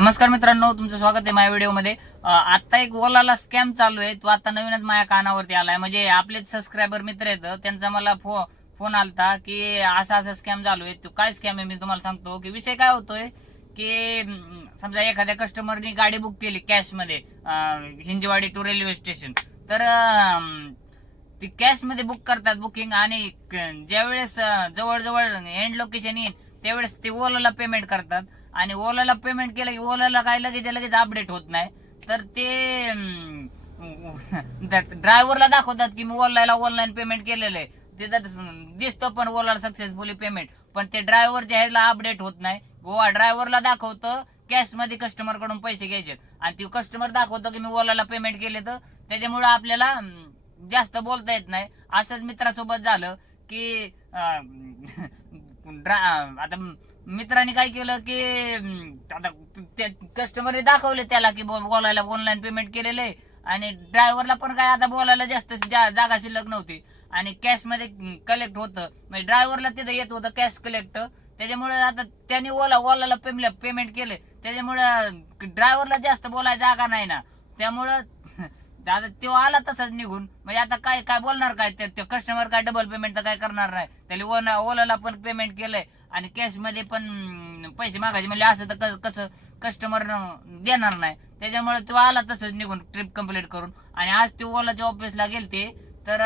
नमस्कार मित्रांनो तुमचं स्वागत आहे माझ्या व्हिडिओमध्ये. आता एक ओलाला स्कॅम चालू आहे तो आता नवीनच माझ्या कानावरती आलाय. म्हणजे आपलेच सबस्क्रायबर मित्र आहेत त्यांचा मला फो फोन आलता की असा असा स्कॅम चालू आहे. तो काय स्कॅम आहे मी तुम्हाला सांगतो. की विषय काय होतोय की समजा एखाद्या कस्टमरनी गाडी बुक केली कॅशमध्ये हिंजवाडी टू रेल्वे स्टेशन तर ती कॅशमध्ये बुक करतात बुकिंग आणि ज्यावेळेस जवळजवळ एंड लोकेशन येईल त्यावेळेस ते ओलाला पेमेंट करतात. आणि ओलाला पेमेंट केलं की ओलाला काय लगेच लगेच अपडेट होत नाही. तर ते ड्रायव्हरला दाखवतात की मी ओलाला ऑनलाईन पेमेंट केलेलं आहे. तिथं दिसतं पण ओलाला सक्सेसफुली पेमेंट पण ते ड्रायव्हरच्या ह्याला अपडेट होत नाही. गोवा ड्रायव्हरला दाखवतं कॅशमध्ये कस्टमरकडून पैसे घ्यायचे. आणि ती कस्टमर दाखवतो की मी ओलाला पेमेंट केले तर त्याच्यामुळं आपल्याला जास्त बोलता येत नाही. असंच मित्रासोबत झालं की ड्रा- आता मित्रांनी काय केलं की अं, आता कस्टमरने दाखवले त्याला की बुवा बोलायला ऑनलाईन पेमेंट केलेले आणि ड्रायव्हरला पण काय आता बोलायला जास्त जा- जागा शिल्लक नव्हती. आणि कॅशमध्ये कलेक्ट होतं. म्हणजे ड्रायव्हरला तिथं येत होतं कॅश कलेक्ट त्याच्यामुळे आता त्याने ओला ओलाला पेमेंट केले. त्याच्यामुळे ड्रायव्हरला जास्त बोलायला जागा नाही ना. त्यामुळं आता तो आला तसाच निघून. म्हणजे आता काय काय बोलणार काय? ते कस्टमर काय डबल पेमेंट तर काय करणार नाही. त्याला ओला ओलाला पण पेमेंट केलंय. आणि कॅशमध्ये पण पैसे मागायचे म्हणजे असं तर कसं कस्टमर देणार नाही. त्याच्यामुळे तो आला तसंच निघून ट्रिप कंप्लीट करून. आणि आज ते ओलाच्या ऑफिसला गेलते. तर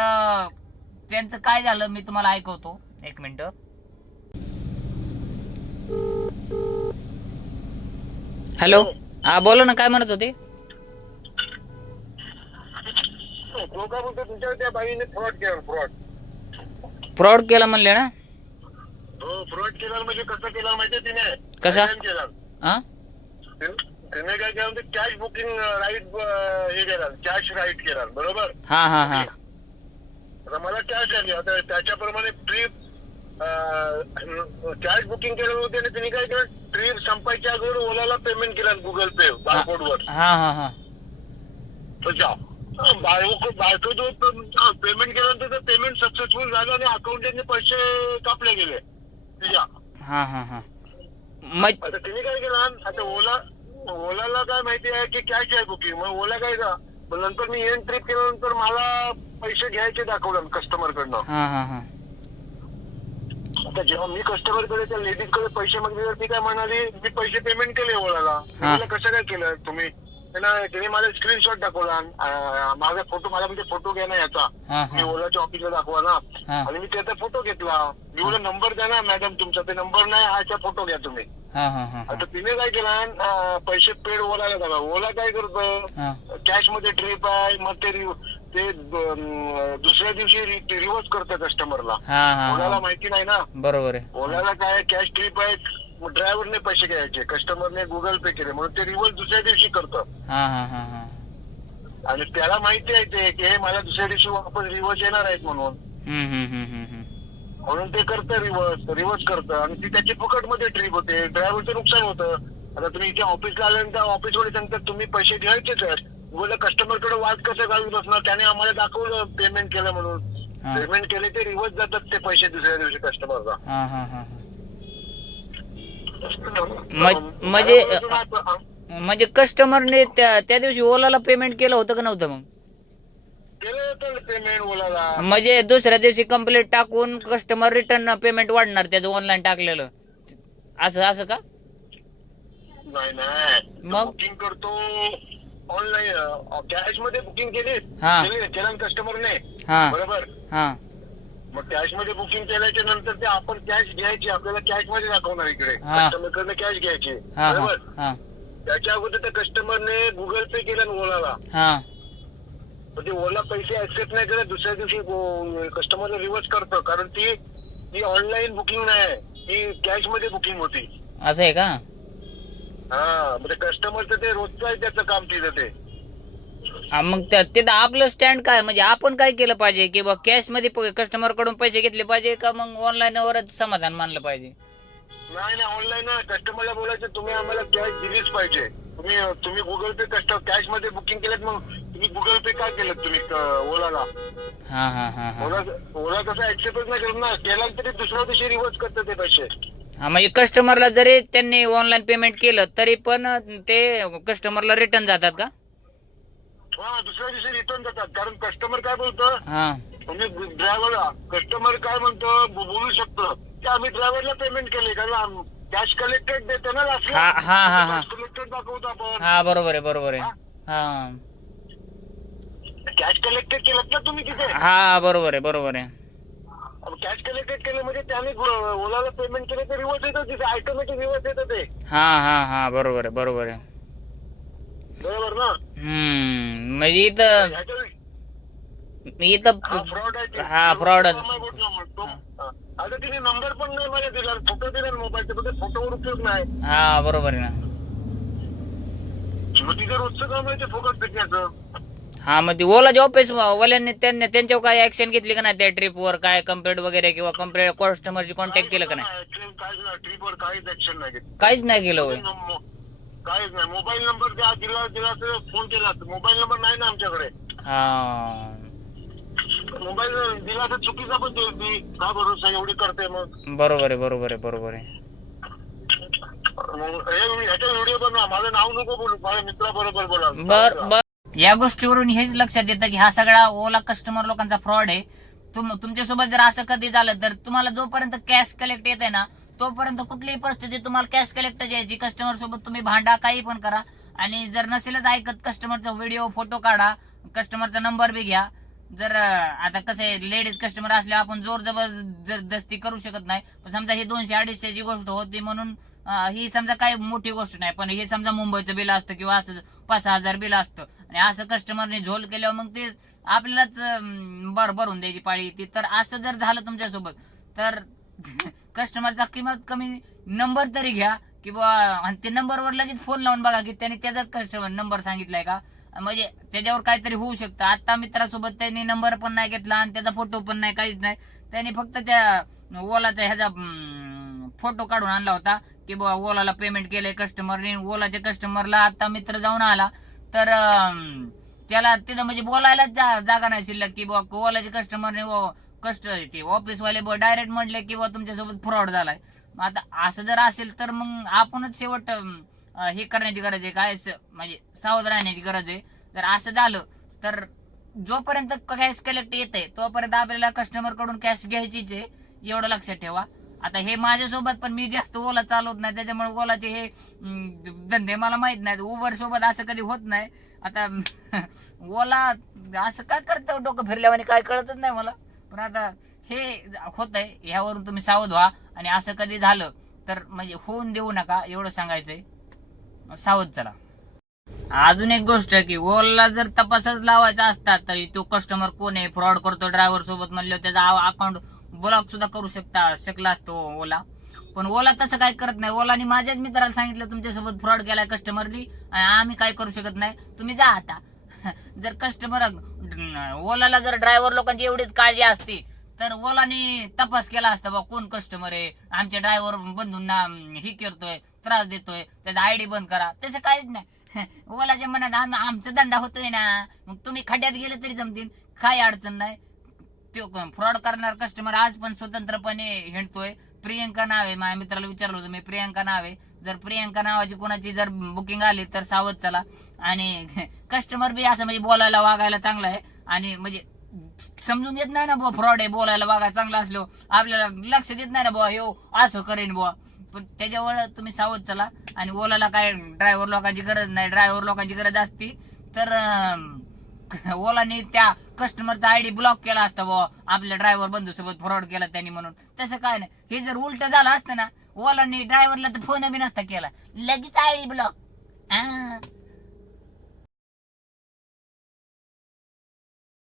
त्यांचं काय झालं मी तुम्हाला ऐकवतो. एक मिनिट. हॅलो? हा बोला ना काय म्हणत होते? तो का बोलतो तुमच्या त्या बाईने फ्रॉड केला फ्रॉड फ्रॉड केला म्हणले ना? हो फ्रॉड केला म्हणजे कसं केला माहितीये तिने? कसा? Scam केला. हा? तिने तिने काय केलं कॅश बुकिंग राईट हे केला कॅश राईट केला बरोबर? हा हा हा. आता मला कॅश आली आता त्याच्याप्रमाणे ट्रिप कॅश बुकिंग केलं होतं आणि तिने काय केलं ट्रिप संपायच्या अगोदर ओलाला पेमेंट केलं गुगल पे बारकोड वर. हा हा हा. त्याच्या बायको बायको जो पेमेंट केल्यानंतर पेमेंट सक्सेसफुल झालं आणि अकाउंटने पैसे कापले गेले. हा हा हा. मग आता तिने काय केलं? आता ओला ओलाला काय माहिती आहे की कॅश आहे बुकिंग मग ओला काय का मग नंतर मी एन ट्रिप केल्यानंतर मला पैसे घ्यायचे दाखवलं कस्टमर कडनं. हा हा हा. आता जेव्हा मी कस्टमरकडे त्या लेडीजकडे पैसे मागले तर ती काय म्हणाली? मी पैसे पेमेंट केले ओलाला. मी. म्हणलं, कसं काय केलं तुम्ही? त्यांना- तिने मला स्क्रीनशॉट दाखवला. अं, माझा फोटो मला म्हणजे फोटो घ्या ना याचा हा मी ओलाच्या ऑफिसला दाखवा ना. आणि मी त्याचा फोटो घेतला. मी बोललो नंबर द्या ना मॅडम तुमचा. ते नंबर नाही हाचा फोटो घ्या तुम्ही. हा हा हा आता तिने काय केलं अं, पैसे पेड ओलाला दाखवा ओला काय करतो? हा. कॅशमध्ये ट्रिप आहे मग ते ते अं, दुसऱ्या दिवशी रिवर्स करतं कस्टमरला हा हा ओलाला हा माहिती नाही ना. बरोबर आहे. ओलाला काय कॅश ट्रिप आहे ड्रायव्हरने पैसे घ्यायचे कस्टमरने गुगल पे केले म्हणून ते रिवर्स दुसऱ्या दिवशी करतं. हा हा हा हा. आणि त्याला माहिती आहे ते की हे मला दुसऱ्या दिवशी वापस रिवर्स येणार आहेत म्हणून. हम्म हम्म हम्म हम्म हम्म. म्हणून ते करतं रिवर्स रिवर्स करतं. आणि ती त्याची फुकटमध्ये ट्रिप होते. ड्रायव्हरचं नुकसान होतं. आता तुम्ही इथे ऑफिसला आल्यानंतर ऑफिसमध्ये सांगतात तुम्ही पैसे घ्यायचेच आहेत. बोललं कस्टमरकडे वाद कसं घालून बसणार? त्याने आम्हाला दाखवलं पेमेंट केलं म्हणून. हा. पेमेंट केले ते रिवर्स जातात ते पैसे दुसऱ्या दिवशी कस्टमरला हा हा हा हा. म्हणजे- म्हणजे कस्टमरने त्या त्या दिवशी ओलाला पेमेंट केलं होतं का नव्हतं मग? म्हणजे दुसऱ्या दिवशी कंप्लीट टाकून कस्टमर रिटर्न पेमेंट वाढणार त्याचं ऑनलाईन टाकलेलं. असं असं का? मग? बुकिंग करतो ऑनलाईन कॅशमध्ये बुकिंग केली कस्टमरने बरोबर? हा. मग कॅशमध्ये बुकिंग केल्याच्यानंतर ते आपण कॅश घ्यायची आपल्याला कॅशमध्ये दाखवणार इकडे. हा. कस्टमर कडनं कॅश घ्यायची. हा बरोबर? हा. त्याच्या अगोदर त्या कस्टमरने गुगल पे केलं ना ओलाला. हा. म्हणजे ओला पैसे ऍक्सेप्ट नाही करत दुसऱ्या दिवशी कस्टमरला रिव्हर्स करतं. कारण ती ती ऑनलाईन बुकिंग नाही आहे. ती कॅशमध्ये बुकिंग होती. असं आहे का? हा म्हणजे कस्टमरचं ते रोजचं आहे त्याचं काम तिथं ते. मग तिथं आपलं स्टँड काय? म्हणजे आपण काय केलं पाहिजे? की बा कॅशमध्ये कस्टमरकडून पैसे घेतले पाहिजे का मग ऑनलाईन वरच समाधान मानलं पाहिजे? नाही नाही ऑनलाईन कस्टमरला बोलायचं तुम्ही आम्हाला कॅश दिलीच पाहिजे. तुम्ही तुम्ही गुगल पे कस्टमर कॅशमध्ये बुकिंग केलं मग तुम्ही गुगल पे काय केलं तुम्ही ओलाला? ओला ओला कसं ऍक्सेप्टच नाही करत ना केला तरी दुसऱ्या दिवशी रिव्हर्स करतं ते पैसे. हा म्हणजे कस्टमरला जरी त्यांनी ऑनलाईन पेमेंट केलं तरी पण ते कस्टमरला रिटर्न जातात का? हा दुसऱ्या दिवशी रिटर्न जातात कारण कस्टमर काय बोलतं? हा. म्हणजे ड्रायव्हर कस्टमर काय म्हणतो? बो- बोलू शकतो. की आम्ही ड्रायव्हरला पेमेंट केले. कारण कॅश कलेक्टेड देतो ना. हा, हा, हा, हा. कॅश कलेक्टेड दाखवतो आपण. हा बरोबर आहे बरोबर आहे. हा. कॅश कलेक्टेड केलं ना तुम्ही तिथे? हा बरोबर आहे बरोबर आहे. कॅश कलेक्टेड केलं म्हणजे त्याने ग- ओलाला पेमेंट केलं तर रिवर्स येतं तिथे ऑटोमॅटिक रिवर्स येतं ते. हा हा हा बरोबर आहे बरोबर आहे. बरोबर ना हम्म म्हणजे इथं इथं हा फ्रॉड आहे ते. हा. तो number. तो-. आता तिने नंबर पण नाही मला दिला फोटो दिला मोबाईलचे पण फोटोवर उपयोग नाही हा बरोबर आहे ना मग तिचं रोजचं काम आहे ते फोकस फेकण्याचं हा मग ती ओलाच्या ऑफिस वाल्यांनी त्यांनी त्यांच्यावर काय ऍक्शन घेतली का नाही त्या ट्रिपवर काय कंप्लेंट वगैरे किंवा कंप्लेंट कस्टमरशी कॉन्टॅक्ट केलं का नाही काहीच नाही ट्रिपवर काहीच ऍक्शन नाही घेतली. काहीच नाही केलं होय काहीच नाही. मोबाईल नंबर द्या दिला दिला तर फोन केला मोबाईल नंबर नाही ना आमच्याकडे. हा. मोबाईल दिला तर चुकीचा पण देईल ती. का भरोसा एवढी करते मग. बरोबर आहे बरोबर आहे बरोबर आहे. मग हे ह्याचा व्हिडिओ बनवा. माझं नाव नको बोलू. माझ्या मित्राबरोबर बोला. बर बर. या गोष्टीवरून हेच लक्षात येतं की हा सगळा ओला कस्टमर लोकांचा फ्रॉड आहे. तुम तुमच्यासोबत जर असं कधी झालं तर तुम्हाला जोपर्यंत कॅश कलेक्ट येते ना तोपर्यंत कुठलीही परिस्थिती तुम्हाला कॅश कलेक्ट यायची कस्टमर सोबत तुम्ही भांडा काही पण करा. आणि जर नसेलच ऐकत कस्टमरचा व्हिडिओ फोटो काढा कस्टमरचा नंबर बी घ्या. जर आता कसं आहे लेडीज कस्टमर असल्या आपण जोर जबरदस्ती करू शकत नाही. पण समजा ही दोनशे अडीचशेची गोष्ट होती म्हणून ही समजा काही मोठी गोष्ट नाही. पण हे समजा मुंबईचं बिल असतं किंवा असं पाच सहा हजार बिल असतं. आणि असं कस्टमरने झोल केल्यावर मग ते आपल्यालाच बर भरून द्यायची पाळी. ती तर असं जर झालं तुमच्यासोबत तर कस्टमरचा किंमत कमी नंबर तरी घ्या. की बुवा आणि ते नंबरवर लगेच फोन लावून बघा की त्यांनी त्याचाच कस्टमर नंबर सांगितलाय का? म्हणजे त्याच्यावर काहीतरी होऊ शकतं. आता मित्रासोबत त्यांनी नंबर पण नाही घेतला आणि त्याचा फोटो पण नाही काहीच नाही. त्यांनी फक्त त्या ओलाचा ह्याचा फोटो काढून आणला होता. की बा ओलाला पेमेंट केलंय कस्टमरने ओलाच्या कस्टमरला आता मित्र जाऊन आला. तर त्याला तिथं म्हणजे बोलायलाच जा- जागा नाही शिल्लक. की बा ओलाच्या कस्टमरने कष्ट ते. ऑफिसवाले डायरेक्ट म्हटले की बा तुमच्यासोबत फ्रॉड झालाय. मग आता असं जर असेल तर मग आपणच शेवट हे करण्याची गरज आहे. काय म्हणजे सावध राहण्याची गरज आहे. जर असं झालं तर जोपर्यंत कॅश कलेक्ट येत आहे तोपर्यंत आपल्याला कस्टमरकडून कॅश घ्यायचीच आहे. एवढं लक्षात ठेवा. आता हे माझ्यासोबत पण मी जास्त ओला चालवत नाही. त्याच्यामुळे ओलाचे हे धंदे मला माहीत नाहीत. उबर सोबत असं कधी होत नाही. आता ओला असं काय करतं डोकं फिरल्यावर काय कळतच नाही मला. पण आता हे होत आहे ह्यावरून तुम्ही सावध व्हा. आणि असं कधी झालं तर म्हणजे होऊन देऊ नका एवढं सांगायचंय. सावध चला. अजून एक गोष्ट की ओला जर तपासच लावायचा असता तरी तो कस्टमर कोण आहे? फ्रॉड करतो ड्रायव्हर सोबत म्हणलं त्याचा अकाउंट ब्लॉक सुद्धा करू शकता शकला असतो ओला. पण ओला तसं काय करत नाही. ओलानी माझ्याच मित्राला सांगितलं तुमच्यासोबत फ्रॉड केलाय कस्टमरनी आणि आम्ही काय करू शकत नाही. तुम्ही जा आता. जर कस्टमर ओलाला जर ड्रायव्हर लोकांची एवढीच काळजी असती तर ओलाने तपास केला असता बा कोण कस्टमर आहे? आमच्या ड्रायव्हर बंधूंना हे करतोय त्रास देतोय त्याचा आयडी बंद करा. तसं काहीच नाही. ओलाच्या मनात आम आमचा धंदा होतोय ना. मग तुम्ही खड्ड्यात गेले तरी जमतील. काही अडचण नाही. तो फ्रॉड करणार कस्टमर आज पण स्वतंत्रपणे हिंडतोय. प्रियंका नाव आहे माझ्या मित्राला विचारलं होतं मी प्रियंका नाव. आहे जर प्रियंका नावाची कोणाची जर बुकिंग आली तर सावध चला. आणि कस्टमर बी असं म्हणजे बोलायला वागायला चांगला आहे. आणि म्हणजे समजून येत नाही ना बुवा फ्रॉड आहे बोलायला वागायला चांगला असलो. आपल्याला लक्ष देत नाही ना बुवा हो असं करेन बुवा. पण त्याच्यावर तुम्ही सावध चला. आणि ओलाला काय ड्रायव्हर लोकांची गरज नाही. ड्रायव्हर लोकांची गरज असती. तर ओलाने त्या कस्टमरचा आयडी ब्लॉक केला असता बुवा. आपल्या ड्रायव्हर बंधू सोबत फ्रॉड केला त्यांनी म्हणून. तसं काय नाही. हे जर उलट झालं असतं ना ओलाने ड्रायव्हरला तर फोन बी नसता केला. लगेच आयडी ब्लॉक